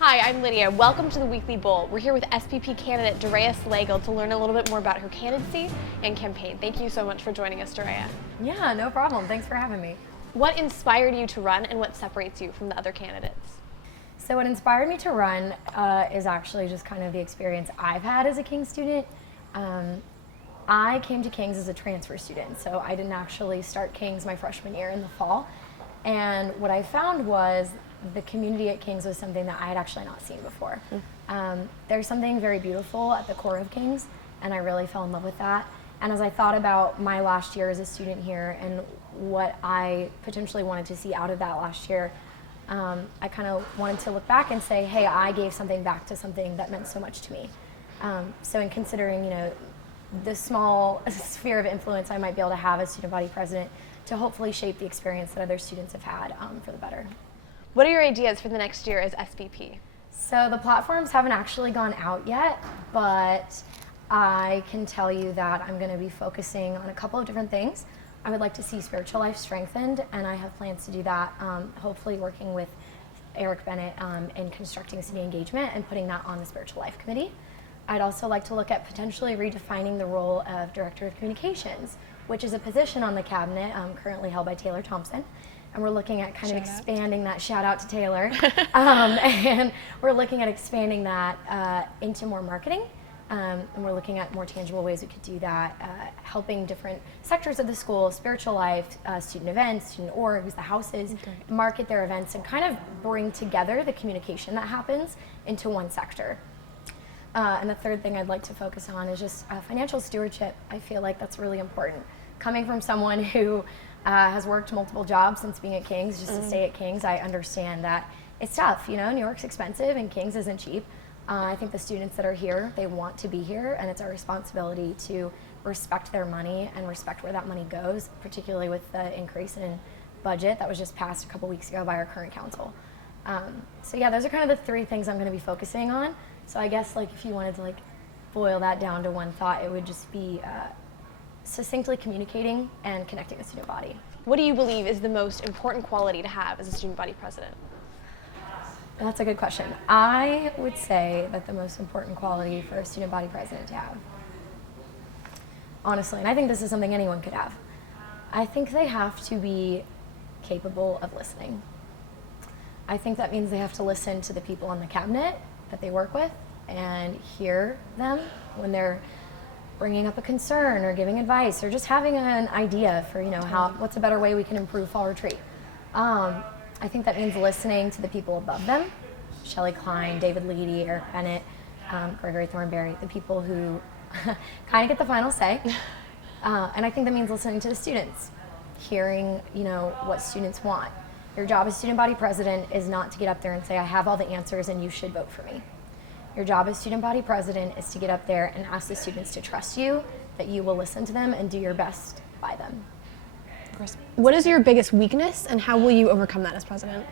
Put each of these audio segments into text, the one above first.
Hi, I'm Lydia. Welcome to the Weekly Bowl. We're here with SBP candidate Dorea Slagle to learn a little bit more about her candidacy and campaign. Thank you so much for joining us, Dorea. Yeah, no problem. Thanks for having me. What inspired you to run and what separates you from the other candidates? So what inspired me to run is actually just kind of the experience I've had as a King's student. I came to King's as a transfer student, so I didn't actually start King's my freshman year in the fall. And what I found was the community at King's was something that I had actually not seen before. There's something very beautiful at the core of King's, and I really fell in love with that. And as I thought about my last year as a student here and what I potentially wanted to see out of that last year, I kind of wanted to look back and say, hey, I gave something back to something that meant so much to me. So in considering, the small sphere of influence I might be able to have as student body president to hopefully shape the experience that other students have had for the better. What are your ideas for the next year as SBP? So the platforms haven't actually gone out yet, but I can tell you that I'm going to be focusing on a couple of different things. I would like to see spiritual life strengthened, and I have plans to do that, hopefully working with Eric Bennett in constructing city engagement and putting that on the spiritual life committee. I'd also like to look at potentially redefining the role of Director of Communications, which is a position on the cabinet currently held by Taylor Thompson. And we're looking at kind of expanding that, shout out to Taylor, and we're looking at expanding that into more marketing. And we're looking at more tangible ways we could do that, helping different sectors of the school, spiritual life, student events, student orgs, the houses, market their events and kind of bring together the communication that happens into one sector. And the third thing I'd like to focus on is just financial stewardship. I feel like that's really important. Coming from someone who has worked multiple jobs since being at King's, just to stay at King's, I understand that it's tough. New York's expensive and King's isn't cheap. I think the students that are here, they want to be here, and it's our responsibility to respect their money and respect where that money goes, particularly with the increase in budget that was just passed a couple weeks ago by our current council. So yeah, those are kind of the three things I'm going to be focusing on. So I guess if you wanted to boil that down to one thought, it would just be succinctly communicating and connecting the student body. What do you believe is the most important quality to have as a student body president? That's a good question. I would say that the most important quality for a student body president to have, honestly, and I think this is something anyone could have, I think they have to be capable of listening. I think that means they have to listen to the people on the cabinet that they work with and hear them when they're bringing up a concern or giving advice or just having an idea for what's a better way we can improve fall retreat. I think that means listening to the people above them, Shelley Klein, David Leedy, Eric Bennett, Gregory Thornberry, the people who kind of get the final say. And I think that means listening to the students, hearing what students want. Your job as student body president is not to get up there and say, I have all the answers and you should vote for me. Your job as student body president is to get up there and ask the students to trust you, that you will listen to them and do your best by them. What is your biggest weakness and how will you overcome that as president?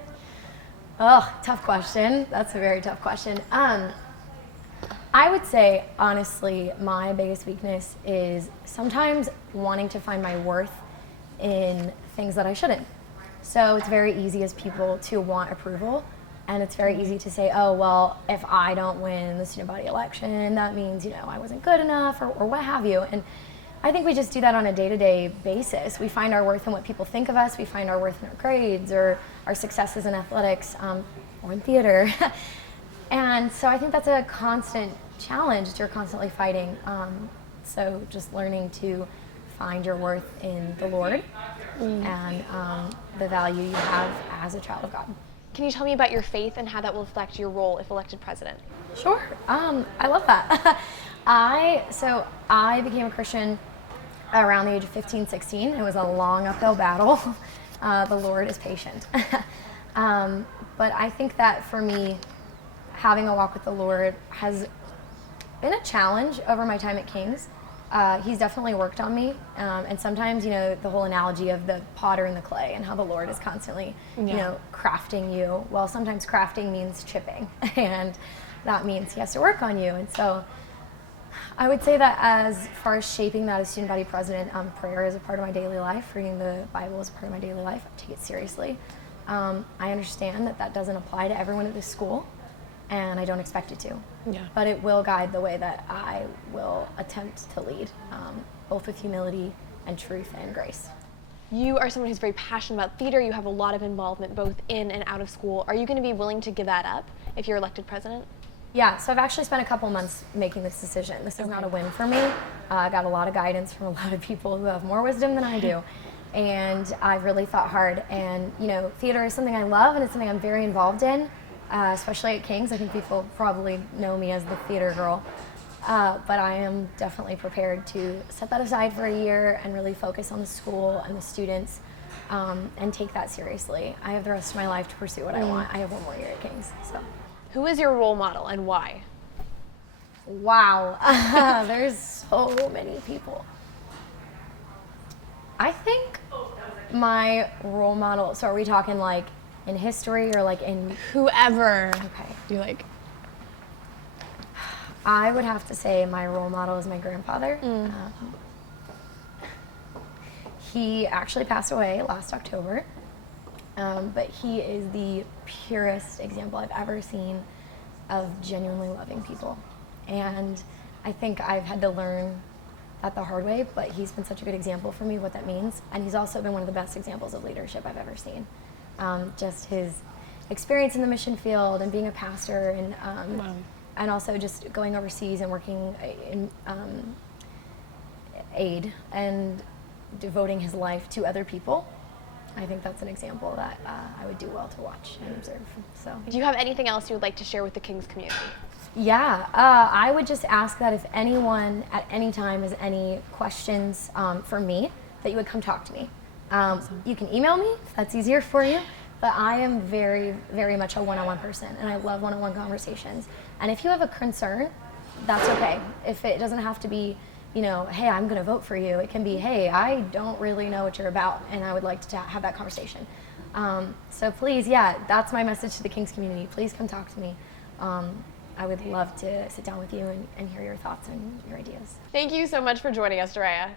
Oh, tough question. That's a very tough question. I would say, honestly, my biggest weakness is sometimes wanting to find my worth in things that I shouldn't. So it's very easy as people to want approval, and it's very easy to say, oh, well, if I don't win the student body election, that means, I wasn't good enough or what have you. And I think we just do that on a day-to-day basis. We find our worth in what people think of us. We find our worth in our grades or our successes in athletics or in theater. And so I think that's a constant challenge that you're constantly fighting. So just learning to find your worth in the Lord and the value you have as a child of God. Can you tell me about your faith and how that will affect your role if elected president? Sure. I love that. I became a Christian around the age of 15, 16. It was a long uphill battle. The Lord is patient. But I think that for me, having a walk with the Lord has been a challenge over my time at King's. He's definitely worked on me. And sometimes, the whole analogy of the potter and the clay and how the Lord is constantly, crafting you. Well, sometimes crafting means chipping, and that means he has to work on you. And so I would say that as far as shaping that as student body president, prayer is a part of my daily life. Reading the Bible is a part of my daily life. I take it seriously. I understand that doesn't apply to everyone at this school. and I don't expect it to. Yeah. But it will guide the way that I will attempt to lead, both with humility and truth and grace. You are someone who's very passionate about theater. You have a lot of involvement both in and out of school. Are you going to be willing to give that up if you're elected president? Yeah, so I've actually spent a couple months making this decision. This is not a win for me. I got a lot of guidance from a lot of people who have more wisdom than I do. And I've really thought hard. And, you know, theater is something I love and it's something I'm very involved in, especially at King's. I think people probably know me as the theater girl. But I am definitely prepared to set that aside for a year and really focus on the school and the students and take that seriously. I have the rest of my life to pursue what I want. I have one more year at King's. So. Who is your role model and why? Wow, there's so many people. I think my role model, so are we talking like in history or like in... Whoever. Okay. You like. I would have to say my role model is my grandfather. He actually passed away last October, but he is the purest example I've ever seen of genuinely loving people. And I think I've had to learn that the hard way, but he's been such a good example for me of what that means. And he's also been one of the best examples of leadership I've ever seen. Just his experience in the mission field and being a pastor and and also just going overseas and working in aid and devoting his life to other people. I think that's an example that I would do well to watch and observe. So, Do you have anything else you would like to share with the King's community? yeah, I would just ask that if anyone at any time has any questions for me, that you would come talk to me. You can email me if that's easier for you. But I am very, very much a one-on-one person, and I love one-on-one conversations. And if you have a concern, that's okay. If it doesn't have to be, you know, hey, I'm going to vote for you. It can be, hey, I don't really know what you're about, and I would like to have that conversation. So please, yeah, that's my message to the King's community. Please come talk to me. I would love to sit down with you and hear your thoughts and your ideas. Thank you so much for joining us, Dorea.